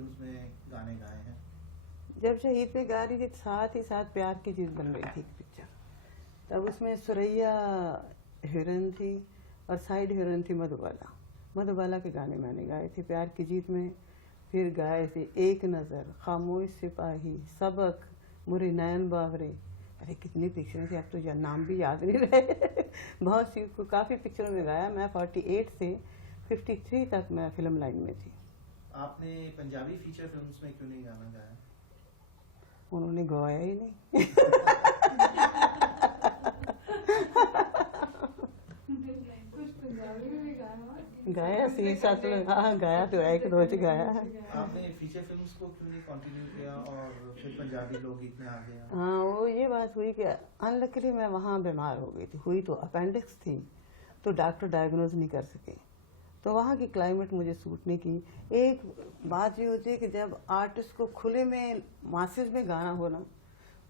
उसमें गाने गाए हैं। जब शहीद पे गा रही थी साथ ही साथ प्यार की चीज बन रही थी पिक्चर, तब उसमें सुरैया हीरोइन थी और साइड हीरोइन थी मधुबाला। मधुबाला के गाने मैंने गाए थे प्यार की जीत में। फिर गाए थे एक नज़र, खामोश सिपाही, सबक, मुरे नैन बावरे। अरे कितनी पिक्चरें थी, अब तो नाम भी याद नहीं रहे। बहुत सी काफ़ी पिक्चरों में गाया। मैं 48 से 53 तक मैं फिल्म लाइन में थी। आपने पंजाबी फीचर फिल्म्स में क्यों नहीं गाना गाया? उन्होंने गवाया ही नहीं। गाया सी साथ हाँ गाया तो एक रोज गाया है। आपने फीचर फिल्म्स को क्यों नहीं कंटिन्यू किया और फिर पंजाबी लोकगीत में आ गया? हाँ वो ये बात हुई कि अनलकीली मैं वहाँ बीमार हो गई थी, हुई तो अपेंडिक्स थी, तो डॉक्टर डायग्नोज नहीं कर सके, तो वहाँ की क्लाइमेट मुझे सूट नहीं की। एक बात ये होती है कि जब आर्टिस्ट को खुले में मासेस में गाना हो ना,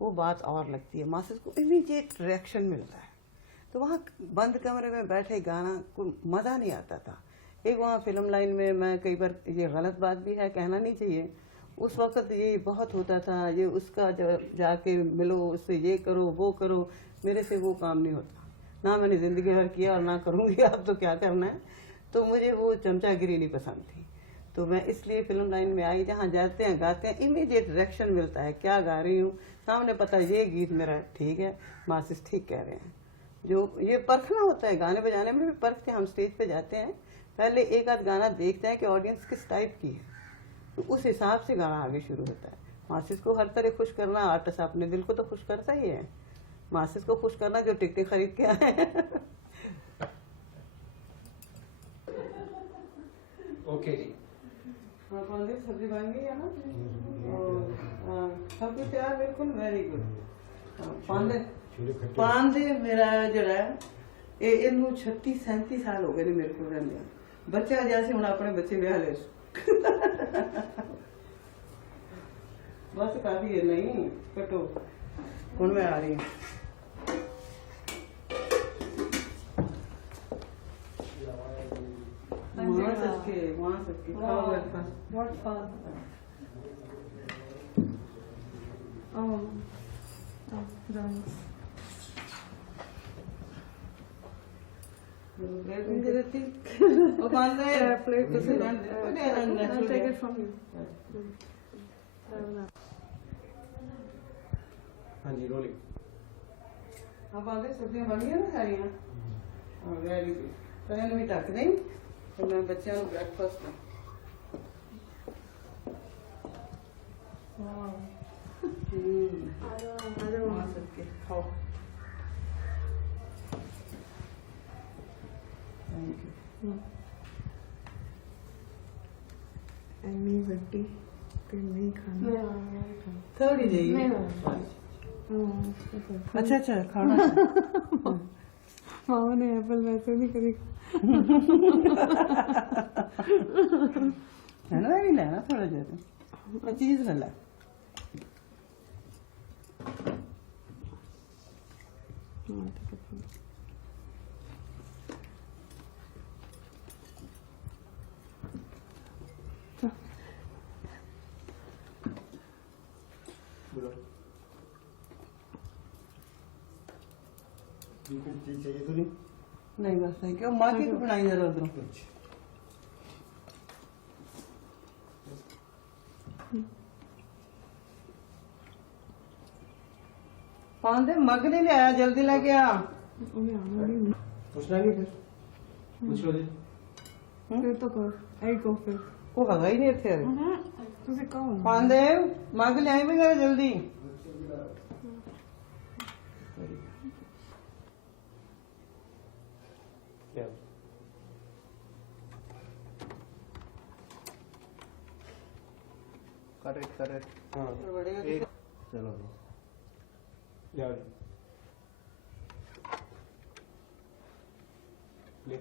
वो बात और लगती है, मासेस को इमीडिएट रिएक्शन मिलता है। तो वहाँ बंद कमरे में बैठे गाना को मज़ा नहीं आता था। एक वहाँ फिल्म लाइन में मैं कई बार, ये गलत बात भी है, कहना नहीं चाहिए, उस वक्त ये बहुत होता था, ये उसका जाके मिलो, उससे ये करो वो करो, मेरे से वो काम नहीं होता, ना मैंने ज़िंदगी भर किया और ना करूँगी, अब तो क्या करना है। तो मुझे वो चमचागिरी नहीं पसंद थी, तो मैं इसलिए फिल्म लाइन में आई, जहाँ जाते हैं गाते हैं इमीडिएट रिएक्शन मिलता है, क्या गा रही हूँ, सामने पता है ये गीत मेरा ठीक है, मासिस ठीक कह रहे हैं। जो ये परखना होता है, गाने बजाने में भी परखते हैं। हम स्टेज पे जाते हैं, पहले एक आध गाना देखते हैं कि ऑडियंस किस टाइप की है, तो उस हिसाब से गाना आगे शुरू होता है। मासिस को हर तरह खुश करना, आर्टिस्ट अपने दिल को तो खुश करता ही है, मासिस को खुश करना जो टिकटें खरीद के आए। ओके जी। हाँ कौन सी सब्जी बन गई है ना, सब कुछ यार बिल्कुल वेरी गुड। पांदे मेरा जरा इनू 36-37 साल हो गए ने मेरे को रहने, बच्चा जैसे हूँ अपने बच्चे ब्याह ले। बस काफी है, नहीं कटो हूँ मैं आ रही हूँ। वहाँ सबके खाओ What fun. Oh, thanks. Plate to sit. I'll take it from you. हाँ जी रोलिंग। अब आगे सब्जियां बन गई ना सारियां, वेरी गुड। तो इन्हें भी ढक दें, तो मैं बच्चों को ब्रेकफास्ट में वहाँ सबके खाओ। Thank you. नहीं बट्टी फिर नहीं खाना, थोड़ी जी। अच्छा अच्छा खाना। मामा ने एप्पल वैसे नहीं करी। है ना, भी लेना थोड़ा ज्यादा चीज ले ला। चीज चाहिए तो नहीं? नहीं बस थैंक यू। माँ की तो बनाई जरा उधरों। पांदे मग नहीं ले आया, जल्दी लेके आ। पूछना नहीं फिर? पूछ लो जी। फिर तो कर आई को फिर वो हगा ही नहीं थे। तुझे कौन पांदे मग ले आई वगैरह जल्दी। क्या? करेक्ट। हाँ एक चलो यार ले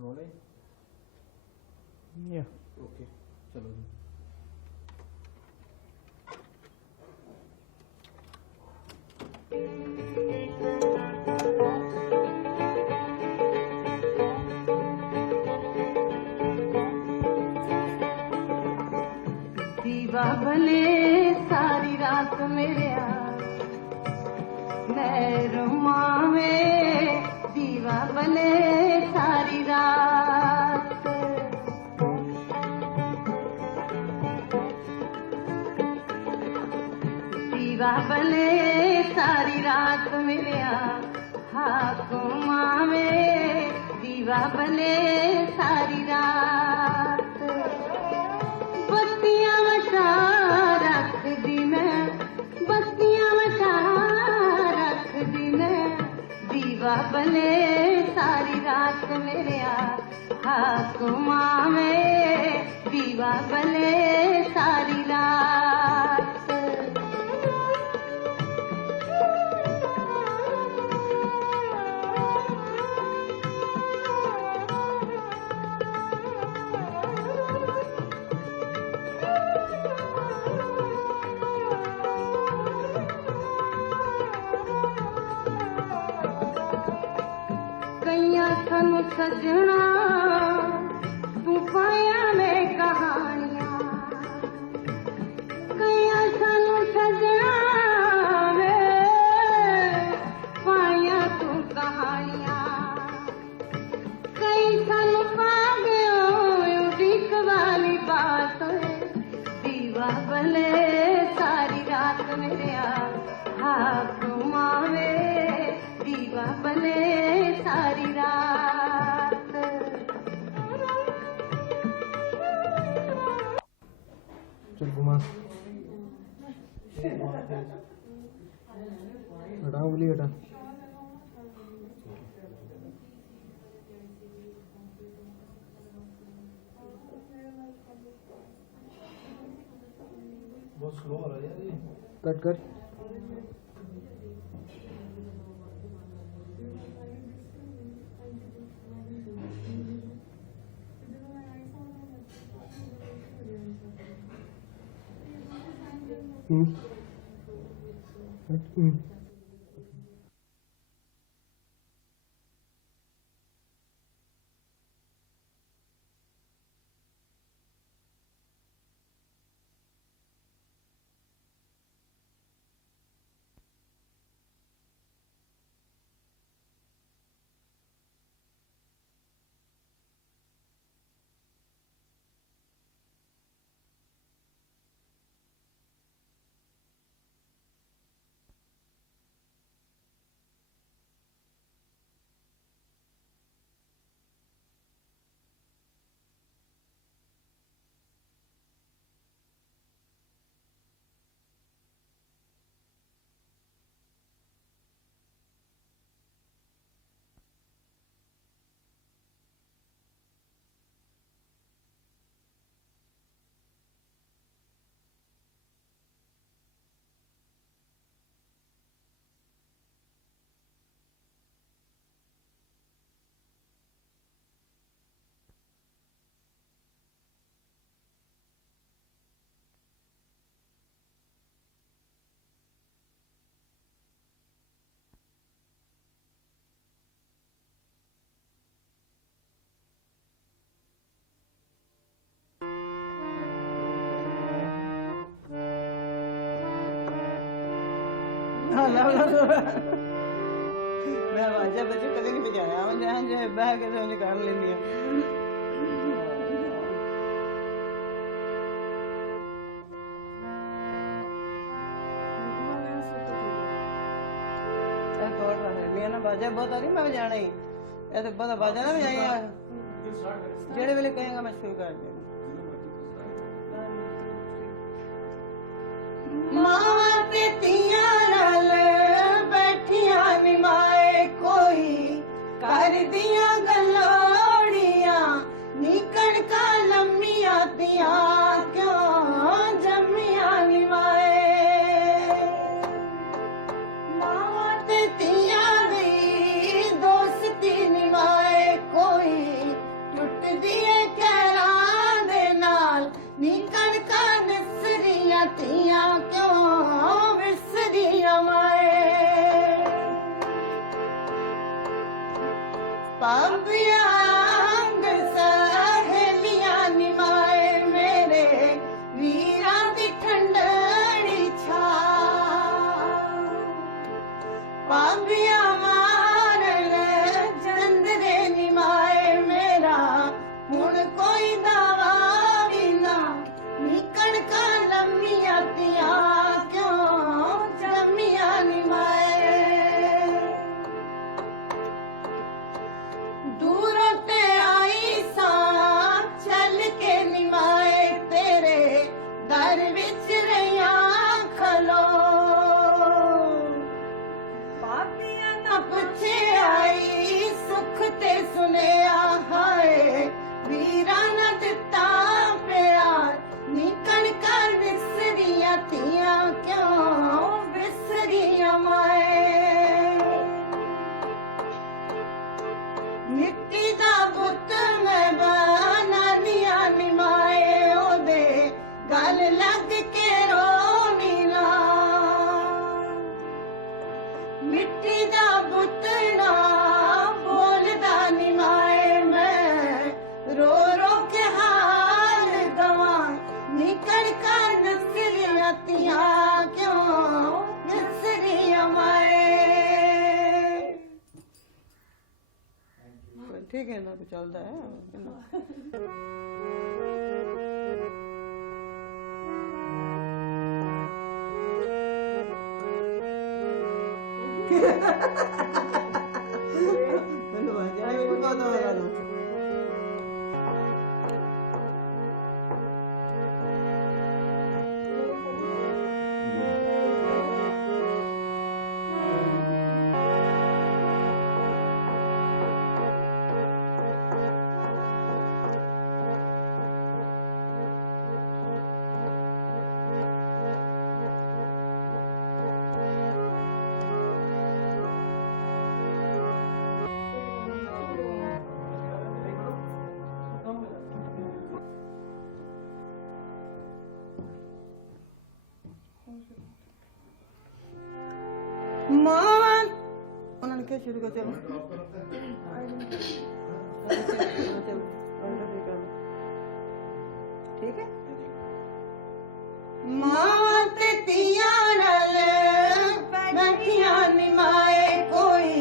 रोले या ओके चलो जी। दीवा बने सारी रात मेरे मैं रुमावे दीवा बने सारी रात दीवा बने सारी रात मेरे हाकुमा में दीवा बने सारी रात बत्तियां वशा रख दी मैं बत्तियां वशा रख दी मैं दीवा बने सारी रात मेरे हाकुमा में दीवा बने सारी रात सानू सजना तू पाया में कहानियां कईया सानू सजना वे पाया तू कहानियां कई सानू पा गयो उड़ीक वाली बात दीवा बले सारी रात मेरे हाकुमा में दीवा बले सारी रात चल घुमा हटा उंगली हटा बहुत स्लो हो रहा है यार ये कट कर मैं बाजा बच्चे कभी नहीं बजाया मैं जहाँ जो बह के तो निकाल लेनी है ना बाजा बहुत आ रही मैं बजाना ही ऐसे बहुत बाजा ना बजाएगा जेड़े वेले कहेगा मैं शुरू कर दूंगा मां ते तिया नाल बैठिया निमाए कोई कर दिया गलोड़ियां निकल का लम्मिया दिया क्यों जमिया निमाए मां ते तिया दी दोस्ती निमाए कोई टुट दिए कहरा दे नाल निकल का निसरिया तिया क्यों विसरिया माए पापिया सहेलियां निमाए मेरे वीरा दी मिट्टी दा पुत्त मैं बनानिया निमाए ओदे गल लग के रोनी ना मिट्टी दा पुत्तना बोलदा निमाए मैं रो रो के हाल गवा निकल कर नसरियातियां क्यों नसरिया माए ठीक है ना चलता है मां उन्होंने क्या शुरू कर ठीक है मां ते तियां नाल बैठियां निमाए कोई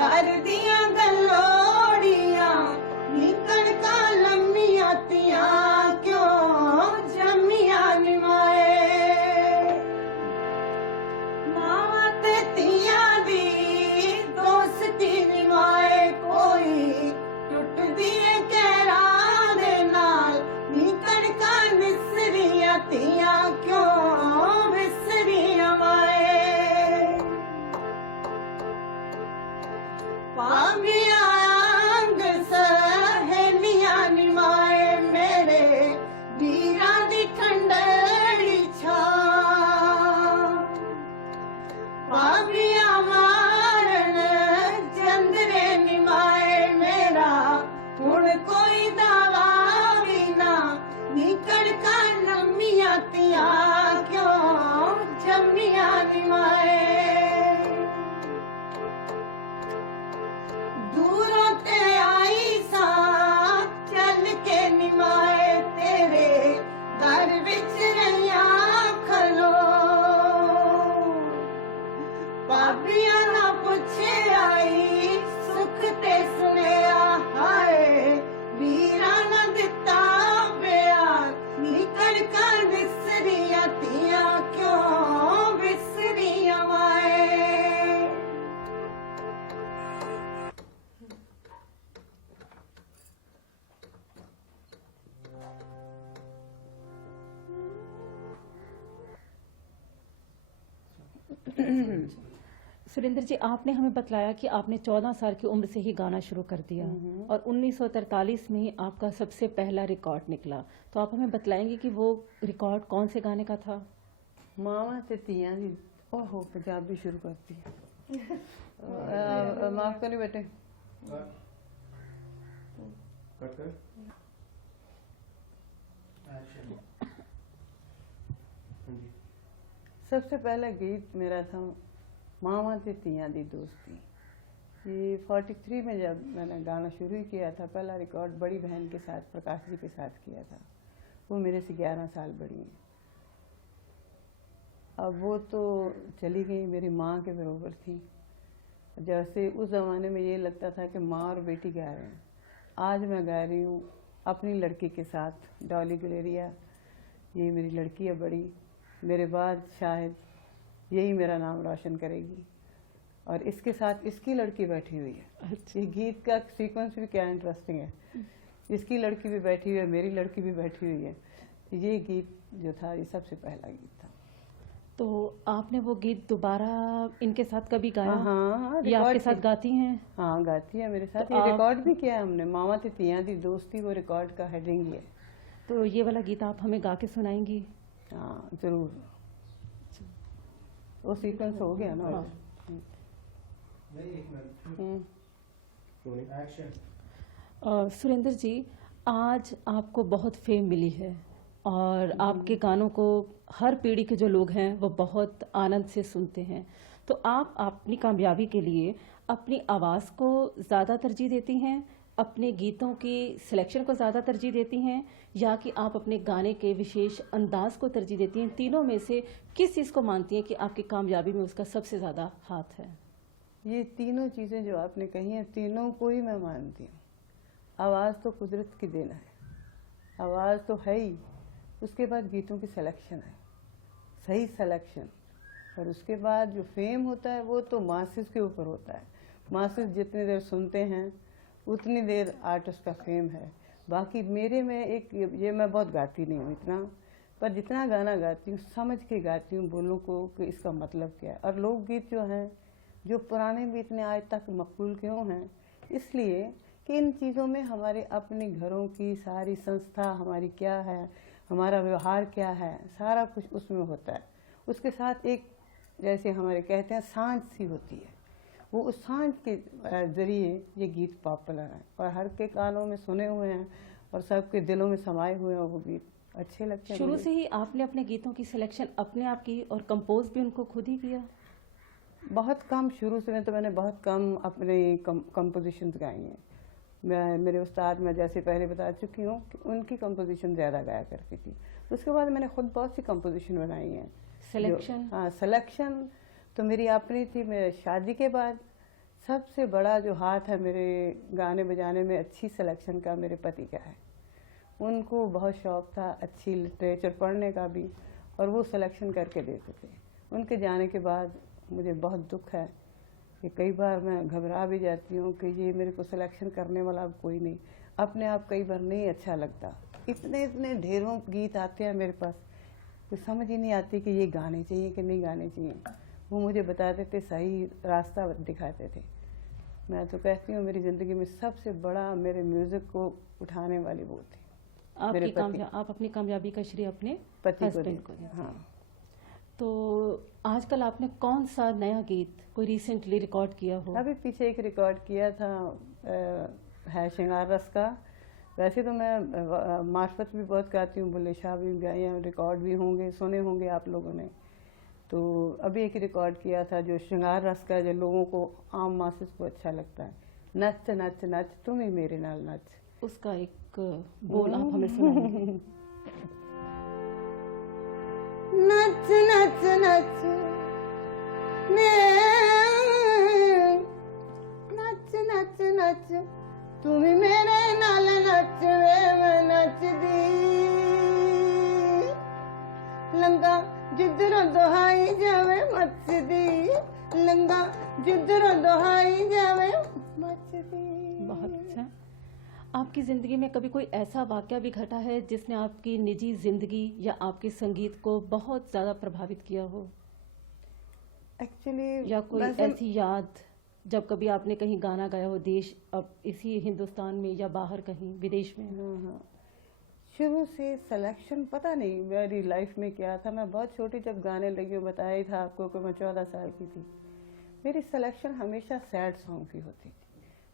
कर दियां गलोड़ियां निकल का लम्मियां तियां क्यों जम्मियां निमाए मां ते तियां दी दोस्ती निमाए कोई टुट दिए कहरा दे नाल निकल का निसरियां तियां क्यों विसरियां माए पामियां अंग सहेलियां निमाए मेरे वीरां दी ठंडड़ी छा पापियां मारन चंद्रे निमाए मेरा हुण कोई दावा भी ना निकल का नमियां तियां क्यों जम्मियां निमाए दूरों ते आई सा चल के निमाए तेरे दर विच रहिया खलो पापियां ना पुछे आई सुख ते सुनिया हाय वीरा ना दिता प्यार निकल कर विसरिया तियां क्यों विसरिया माए सुरेंद्र जी, आपने हमें बतलाया कि आपने 14 साल की उम्र से ही गाना शुरू कर दिया और 1943 में ही आपका सबसे पहला रिकॉर्ड निकला। तो आप हमें बतलाएंगे कि वो रिकॉर्ड कौन से गाने का था? मावा ते तियां दी ओहो पंजाबी शुरू करती है माफ करिए बेटे सबसे पहला गीत मेरा था मावा ते तियां दी दोस्ती। ये 43 में जब मैंने गाना शुरू किया था, पहला रिकॉर्ड बड़ी बहन के साथ प्रकाश जी के साथ किया था। वो मेरे से 11 साल बड़ी हैं। अब वो तो चली गई, मेरी माँ के बरोबर थी। जैसे उस ज़माने में ये लगता था कि माँ और बेटी गा रहे हैं। आज मैं गा रही हूँ अपनी लड़की के साथ, डॉली गुलेरिया। ये मेरी लड़की है बड़ी, मेरे बाद शायद यही मेरा नाम रोशन करेगी। और इसके साथ इसकी लड़की बैठी हुई है। ये गीत का सीक्वेंस भी क्या इंटरेस्टिंग है। इसकी लड़की भी बैठी हुई है, मेरी लड़की भी बैठी हुई है। ये गीत जो था, ये सबसे पहला गीत था। तो आपने वो गीत दोबारा इनके साथ कभी गाया? हाँ, ये आपके साथ गाती हैं? हाँ, गाती है मेरे साथ। तो ये रिकॉर्ड भी किया है हमने, मावा ते तियां दी दोस्ती, वो रिकॉर्ड का हेडिंग ही है। तो ये वाला गीत आप हमें गा के सुनाएंगी? हाँ जरूर। वो सीक्वेंस हो गया ना। हाँ। नहीं, एक मिनट। एक्शन। सुरेंद्र जी, आज आपको बहुत फेम मिली है और आपके गानों को हर पीढ़ी के जो लोग हैं वो बहुत आनंद से सुनते हैं। तो आप अपनी कामयाबी के लिए अपनी आवाज़ को ज़्यादा तरजीह देती हैं, अपने गीतों की सिलेक्शन को ज़्यादा तरजीह देती हैं, या कि आप अपने गाने के विशेष अंदाज को तरजीह देती हैं? तीनों में से किस चीज़ को मानती हैं कि आपकी कामयाबी में उसका सबसे ज़्यादा हाथ है? ये तीनों चीज़ें जो आपने कही हैं, तीनों को ही मैं मानती हूँ। आवाज़ तो कुदरत की देन है, आवाज़ तो है ही, उसके बाद गीतों की सिलेक्शन है, सही सिलेक्शन, और उसके बाद जो फेम होता है वो तो मासेस के ऊपर होता है। मासेस जितनी देर सुनते हैं उतनी देर आर्टिस्ट का फेम है। बाकी मेरे में एक ये मैं बहुत गाती नहीं हूँ इतना, पर जितना गाना गाती हूँ समझ के गाती हूँ बोलों को कि इसका मतलब क्या है। और लोकगीत जो हैं, जो पुराने भी इतने आज तक मकबूल क्यों हैं, इसलिए कि इन चीज़ों में हमारे अपने घरों की सारी संस्था हमारी क्या है, हमारा व्यवहार क्या है, सारा कुछ उसमें होता है। उसके साथ एक जैसे हमारे कहते हैं सांझ सी होती है, वो उस सांझ के ज़रिए ये गीत पॉपुलर हैं और हर के कानों में सुने हुए हैं और सबके दिलों में समाये हुए हैं। वो गीत अच्छे लगते हैं। शुरू से ही आपने अपने गीतों की सिलेक्शन अपने आप की और कंपोज भी उनको खुद ही किया? बहुत कम, शुरू से मैंने बहुत कम अपने कंपोजिशंस गाई हैं। मेरे उस्ताद, मैं जैसे पहले बता चुकी हूँ कि उनकी कंपोजिशन ज़्यादा गाया करती थी। उसके बाद मैंने खुद बहुत सी कंपोजिशन बनाई हैं। सिलेक्शन? हाँ, सिलेक्शन तो मेरी अपनी थी। मेरे शादी के बाद सबसे बड़ा जो हाथ है मेरे गाने बजाने में अच्छी सिलेक्शन का मेरे पति का है। उनको बहुत शौक़ था अच्छी लिटरेचर पढ़ने का भी, और वो सिलेक्शन करके देते थे। उनके जाने के बाद मुझे बहुत दुख है कि कई बार मैं घबरा भी जाती हूँ कि ये मेरे को सिलेक्शन करने वाला अब कोई नहीं। अपने आप कई बार नहीं अच्छा लगता, इतने इतने ढेरों गीत आते हैं मेरे पास, कुछ समझ ही नहीं आती कि ये गाने चाहिए कि नहीं गाने चाहिए। वो मुझे बताते थे, सही रास्ता दिखाते थे। मैं तो कहती हूँ मेरी ज़िंदगी में सबसे बड़ा मेरे म्यूज़िक को उठाने वाली वो थी। आप अपनी कामयाबी का श्रेय अपने पति को हस्बैंड देती को हूँ। देते हाँ। हैं। तो आजकल आपने कौन सा नया गीत कोई रिसेंटली रिकॉर्ड किया हो? अभी पीछे एक रिकॉर्ड किया था है श्रृंगार रस का। वैसे तो मैं मार्फत भी बहुत गाती हूँ, बुल्ले शाह भी गाए हैं, रिकॉर्ड भी होंगे, सुने होंगे आप लोगों ने। तो अभी एक रिकॉर्ड किया था जो श्रृंगार रस का, जो लोगों को आम मासेस को अच्छा लगता है। नच नच नच तुम ही मेरे नाल नच, उसका एक बोल आप हमें सुनाइए। नच नच नच नच नच नच तुम ही मेरे नाल नच वे मैं नचदी लंगा जिधरों दुहाई जावे मचदी लंगा जिधरों दुहाई जावे मचदी। बहुत अच्छा। आपकी ज़िंदगी में कभी कोई ऐसा वाक़या भी घटा है जिसने आपकी निजी ज़िंदगी या आपके संगीत को बहुत ज़्यादा प्रभावित किया हो? एक्चुअली या कोई ऐसी याद जब कभी आपने कहीं गाना गाया हो, देश अब इसी हिंदुस्तान में या बाहर कहीं विदेश में? हाँ। शुरू से सिलेक्शन पता नहीं मेरी लाइफ में क्या था। मैं बहुत छोटी जब गाने लगी हूँ, बताया ही था आपको कि मैं 14 साल की थी। मेरी सिलेक्शन हमेशा सैड सॉन्ग की होती थी।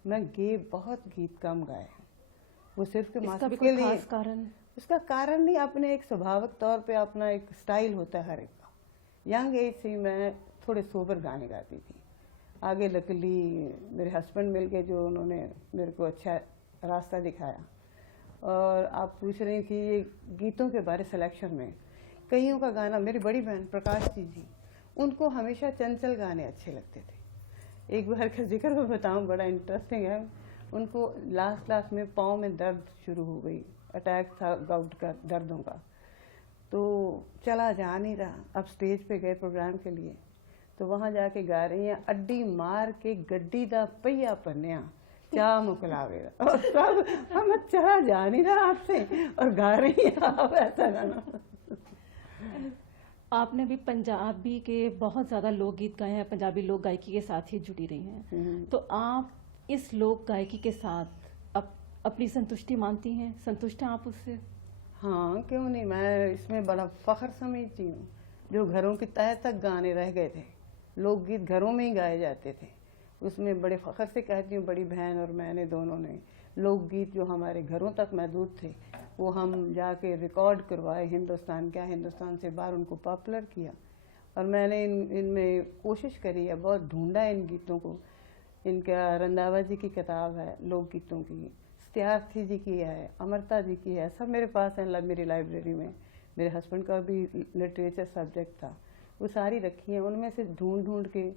मैं बहुत गीत कम गाए, वो सिर्फ के इसका भी के कोई लिए। खास कारण? उसका कारण नहीं, अपने एक स्वाभाविक तौर पे अपना एक स्टाइल होता है हर एक का। यंग एज से मैं थोड़े सोबर गाने गाती थी। आगे लकली मेरे हस्बैंड मिल गए जो उन्होंने मेरे को अच्छा रास्ता दिखाया। और आप पूछ रही थी ये गीतों के बारे सिलेक्शन में, कईयों का गाना, मेरी बड़ी बहन प्रकाश जी, उनको हमेशा चंचल गाने अच्छे लगते थे। एक बार का जिक्र मैं बताऊं, बड़ा इंटरेस्टिंग है। उनको लास्ट में पाँव में दर्द शुरू हो गई, अटैक था गाउट का, दर्दों का, तो चला जा नहीं रहा। अब स्टेज पे गए प्रोग्राम के लिए, तो वहाँ जाके गा रही हैं, अड्डी मार के गड्डी दा पहिया पन्निया क्या मुकलावेगा, और सब हम चला जा नहीं रहा आपसे और गा रही हैं आप ऐसा गाना। आपने भी पंजाबी के बहुत ज़्यादा लोकगीत गाए हैं, पंजाबी लोक गायकी के साथ ही जुड़ी रही हैं। तो आप इस लोक गायकी के साथ अपनी संतुष्टि मानती हैं? संतुष्ट हैं आप उससे? हाँ, क्यों नहीं। मैं इसमें बड़ा फख्र समझती हूँ। जो घरों की तह तक गाने रह गए थे, लोकगीत घरों में ही गाए जाते थे, उसमें बड़े फ़ख्र से कहती हूँ, बड़ी बहन और मैंने दोनों ने लोकगीत जो हमारे घरों तक महदूद थे वो हम जाके रिकॉर्ड करवाए, हिंदुस्तान से बाहर उनको पॉपुलर किया। और मैंने इनमें कोशिश करी है, बहुत ढूंढा इन गीतों को। इनका रंधावा जी की किताब है लोकगीतों की, सत्यार्थी जी की है, अमृता जी की है, सब मेरे पास है मेरी लाइब्रेरी में। मेरे हस्बैंड का भी लिटरेचर सब्जेक्ट था, वो सारी रखी हैं। उनमें से ढूंढ ढूंढ के,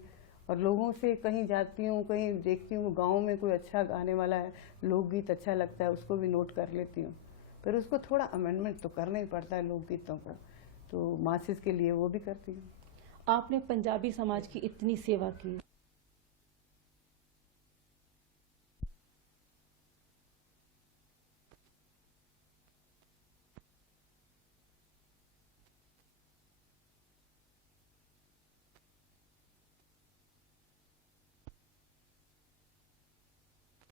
और लोगों से कहीं जाती हूँ, कहीं देखती हूँ गांव में कोई अच्छा गाने वाला है, लोकगीत अच्छा लगता है, उसको भी नोट कर लेती हूँ। फिर उसको थोड़ा अमेंडमेंट तो करना ही पड़ता है लोकगीतों को, तो मासेस के लिए वो भी करती हूँ। आपने पंजाबी समाज की इतनी सेवा की,